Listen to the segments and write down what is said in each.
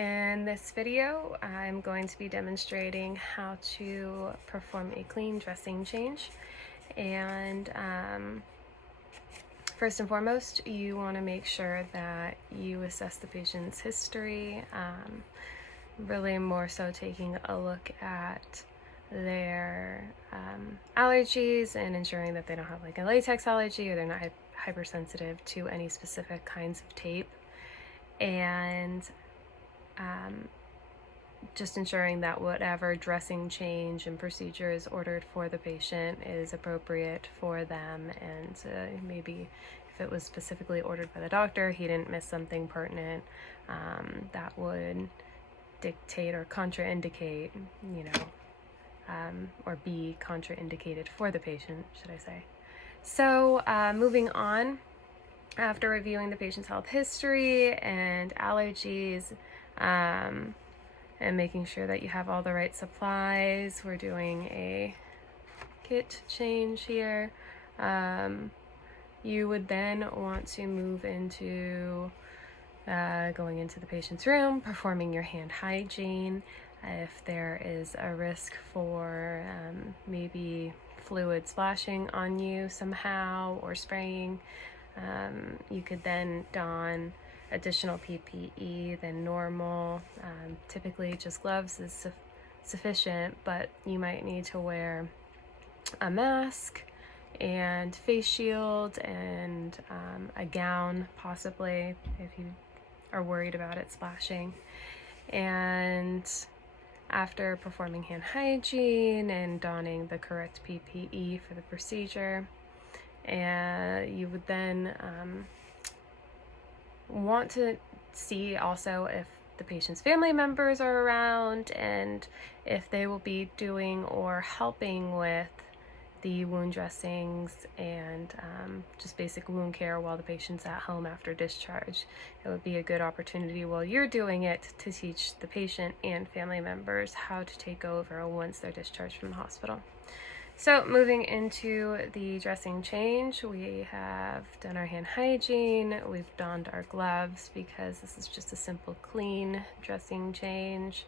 In this video, I'm going to be demonstrating how to perform a clean dressing change. And first and foremost, you want to make sure that you assess the patient's history, really more so taking a look at their allergies and ensuring that they don't have like a latex allergy or they're not hypersensitive to any specific kinds of tape. And just ensuring that whatever dressing change and procedure is ordered for the patient is appropriate for them, and maybe if it was specifically ordered by the doctor, he didn't miss something pertinent that would dictate or contraindicate, or be contraindicated for the patient, should I say. So moving on, after reviewing the patient's health history and allergies, and making sure that you have all the right supplies, we're doing a kit change here. You would then want to move into going into the patient's room, performing your hand hygiene. If there is a risk for maybe fluid splashing on you somehow or spraying, you could then don additional PPE than normal. Typically just gloves is sufficient, but you might need to wear a mask and face shield and a gown possibly if you are worried about it splashing. And after performing hand hygiene and donning the correct PPE for the procedure, and you would then want to see also if the patient's family members are around and if they will be doing or helping with the wound dressings and just basic wound care while the patient's at home after discharge. It would be a good opportunity while you're doing it to teach the patient and family members how to take over once they're discharged from the hospital. So moving into the dressing change, we have done our hand hygiene, we've donned our gloves because this is just a simple clean dressing change.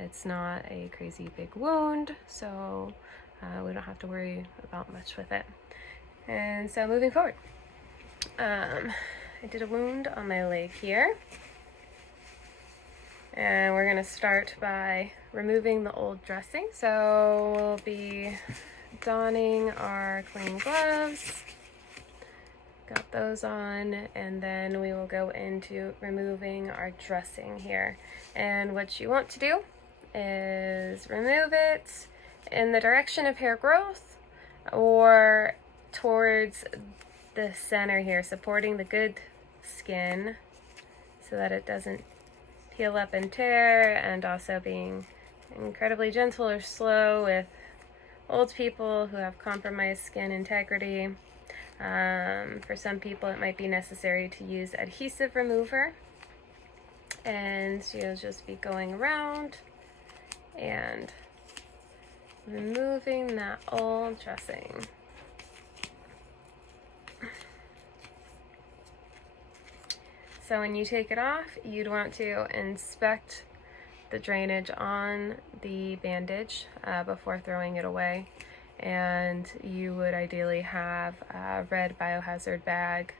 It's not a crazy big wound, so we don't have to worry about much with it. And so moving forward, I did a wound on my leg here. And we're going to start by removing the old dressing. So we'll be donning our clean gloves. Got those on, and then we will go into removing our dressing here. And what you want to do is remove it in the direction of hair growth or towards the center here, supporting the good skin so that it doesn't heal up and tear, and also being incredibly gentle or slow with old people who have compromised skin integrity. For some people it might be necessary to use adhesive remover, and you'll just be going around and removing that old dressing. So when you take it off, you'd want to inspect the drainage on the bandage before throwing it away. And you would ideally have a red biohazard bag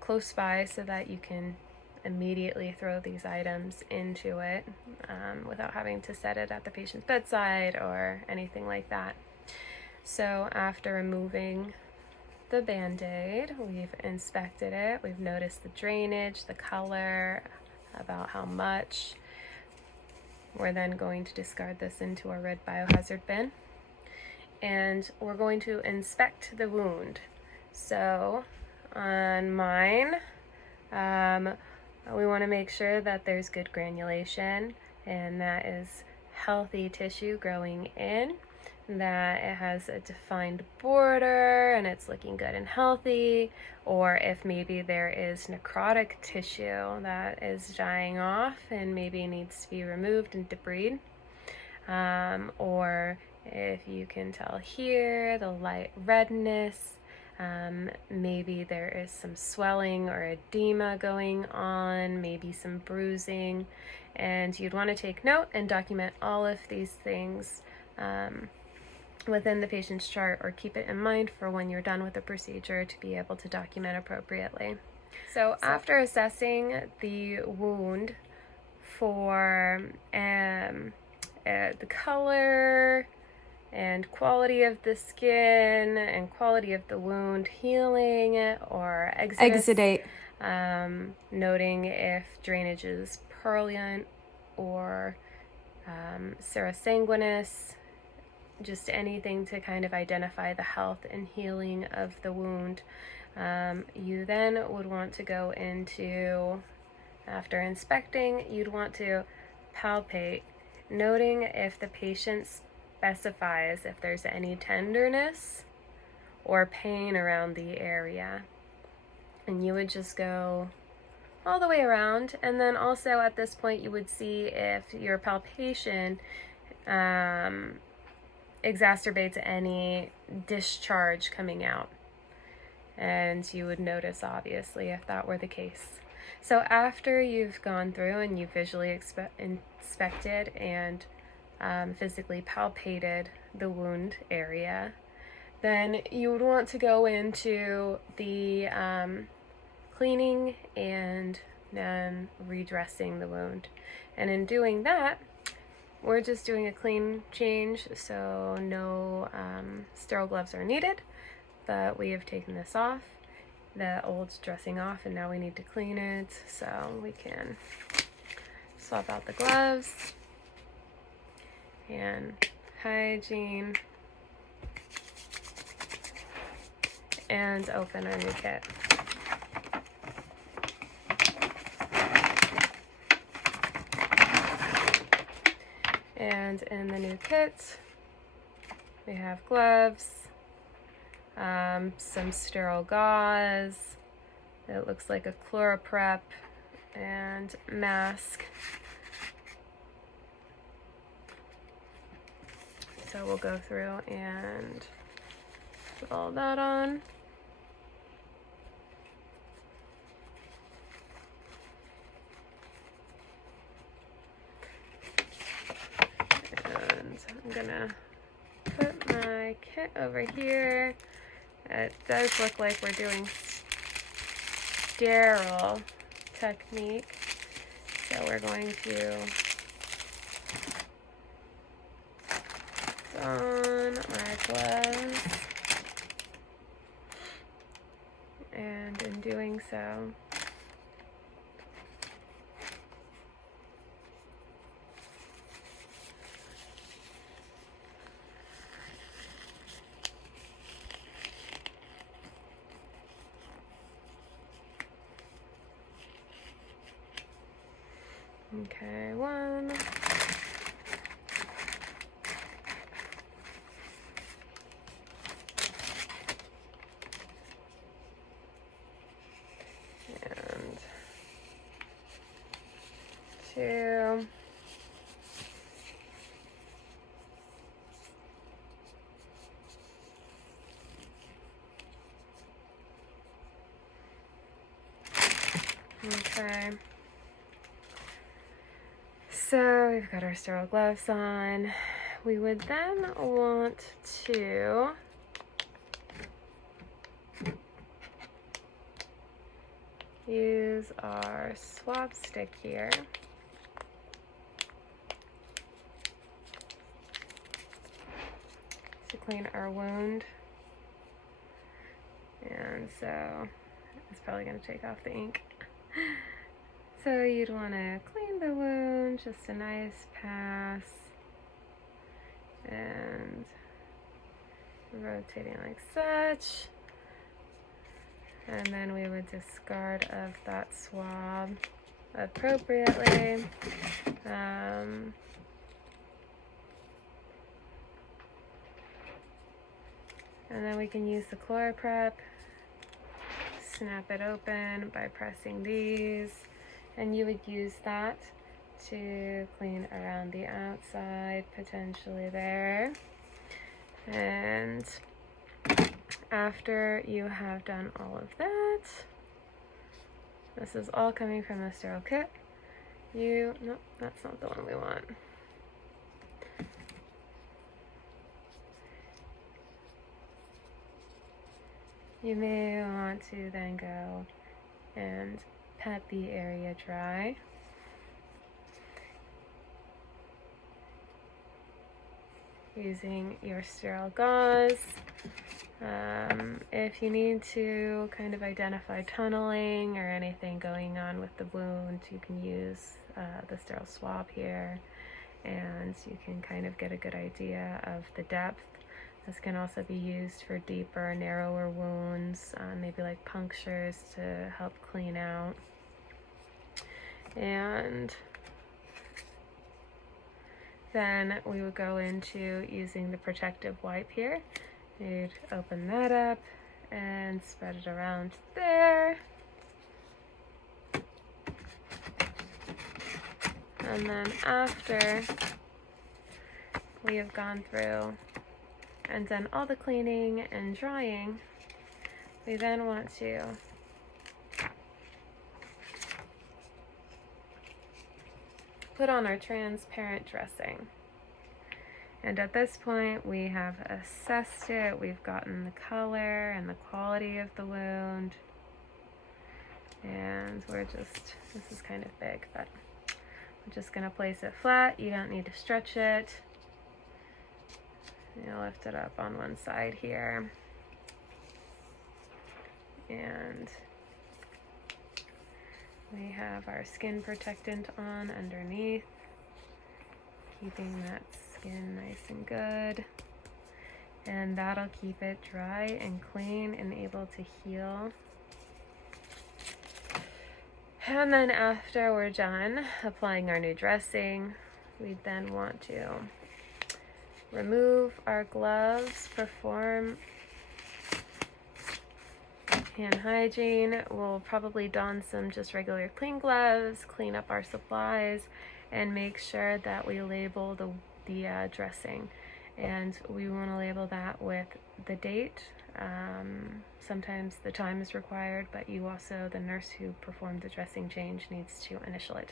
close by so that you can immediately throw these items into it without having to set it at the patient's bedside or anything like that. So after removing the Band-Aid, we've inspected it, we've noticed the drainage, the color, about how much. We're then going to discard this into our red biohazard bin, and we're going to inspect the wound. So on mine, we want to make sure that there's good granulation and that is healthy tissue growing in, that it has a defined border and it's looking good and healthy, or if maybe there is necrotic tissue that is dying off and maybe needs to be removed and debrided, or if you can tell here the light redness Maybe there is some swelling or edema going on, maybe some bruising, and you'd want to take note and document all of these things within the patient's chart, or keep it in mind for when you're done with the procedure to be able to document appropriately. So after assessing the wound for the color and quality of the skin and quality of the wound healing or exudate, noting if drainage is purulent or serosanguinous, just anything to kind of identify the health and healing of the wound. You then would want to go into, after inspecting, you'd want to palpate, noting if the patient specifies if there's any tenderness or pain around the area. And you would just go all the way around, and then also at this point you would see if your palpation exacerbates any discharge coming out, and you would notice obviously if that were the case. So after you've gone through and you visually inspected and physically palpated the wound area, then you would want to go into the cleaning and then redressing the wound. And in doing that, we're just doing a clean change, so no sterile gloves are needed, but we have taken this off, the old dressing off, and now we need to clean it, so we can swap out the gloves and hygiene and open our new kit. And in the new kit, we have gloves, some sterile gauze, it looks like a ChloraPrep, and mask. So we'll go through and put all that on. I'm gonna put my kit over here. It does look like we're doing sterile technique, so we're going to put on our gloves, and in doing so, okay, one, and two, okay. So we've got our sterile gloves on. We would then want to use our swab stick here to clean our wound. And so it's probably going to take off the ink. So you'd want to clean the wound, just a nice pass, and rotating like such. And then we would discard of that swab appropriately. And then we can use the ChloraPrep, snap it open by pressing these, and you would use that to clean around the outside, potentially there. And after you have done all of that, this is all coming from the sterile kit. Nope, that's not the one we want. You may want to then go and pat the area dry. Using your sterile gauze. If you need to kind of identify tunneling or anything going on with the wound, you can use the sterile swab here, and you can kind of get a good idea of the depth. This can also be used for deeper, narrower wounds, maybe like punctures to help clean out. And then we would go into using the protective wipe here. You'd open that up and spread it around there. And then after we have gone through and done all the cleaning and drying, we then want to put on our transparent dressing. And at this point, we have assessed it. We've gotten the color and the quality of the wound. And this is kind of big, but I'm just gonna place it flat. You don't need to stretch it. You lift it up on one side here. And we have our skin protectant on underneath, keeping that skin nice and good. And that'll keep it dry and clean and able to heal. And then after we're done applying our new dressing, we then want to remove our gloves, perform hand hygiene. We'll probably don some just regular clean gloves, clean up our supplies, and make sure that we label the dressing. And we want to label that with the date. Sometimes the time is required, but the nurse who performed the dressing change needs to initial it.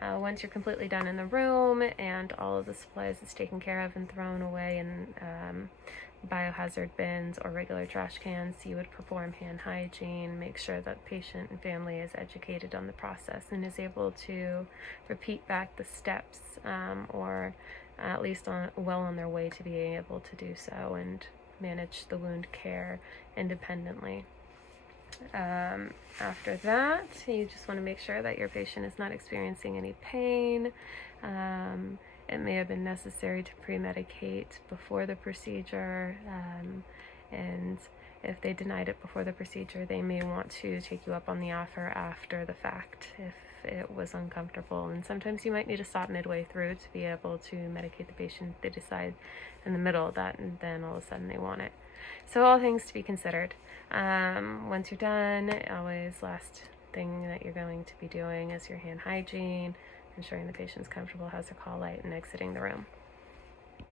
Once you're completely done in the room and all of the supplies is taken care of and thrown away in biohazard bins or regular trash cans, you would perform hand hygiene, make sure that the patient and family is educated on the process and is able to repeat back the steps, or at least well on their way to being able to do so and manage the wound care independently. After that, you just want to make sure that your patient is not experiencing any pain. It may have been necessary to pre-medicate before the procedure, and if they denied it before the procedure, they may want to take you up on the offer after the fact if it was uncomfortable. And sometimes you might need to stop midway through to be able to medicate the patient if they decide in the middle of that and then all of a sudden they want it. So all things to be considered. Once you're done, always last thing that you're going to be doing is your hand hygiene, ensuring the patient's comfortable, has their call light, and exiting the room.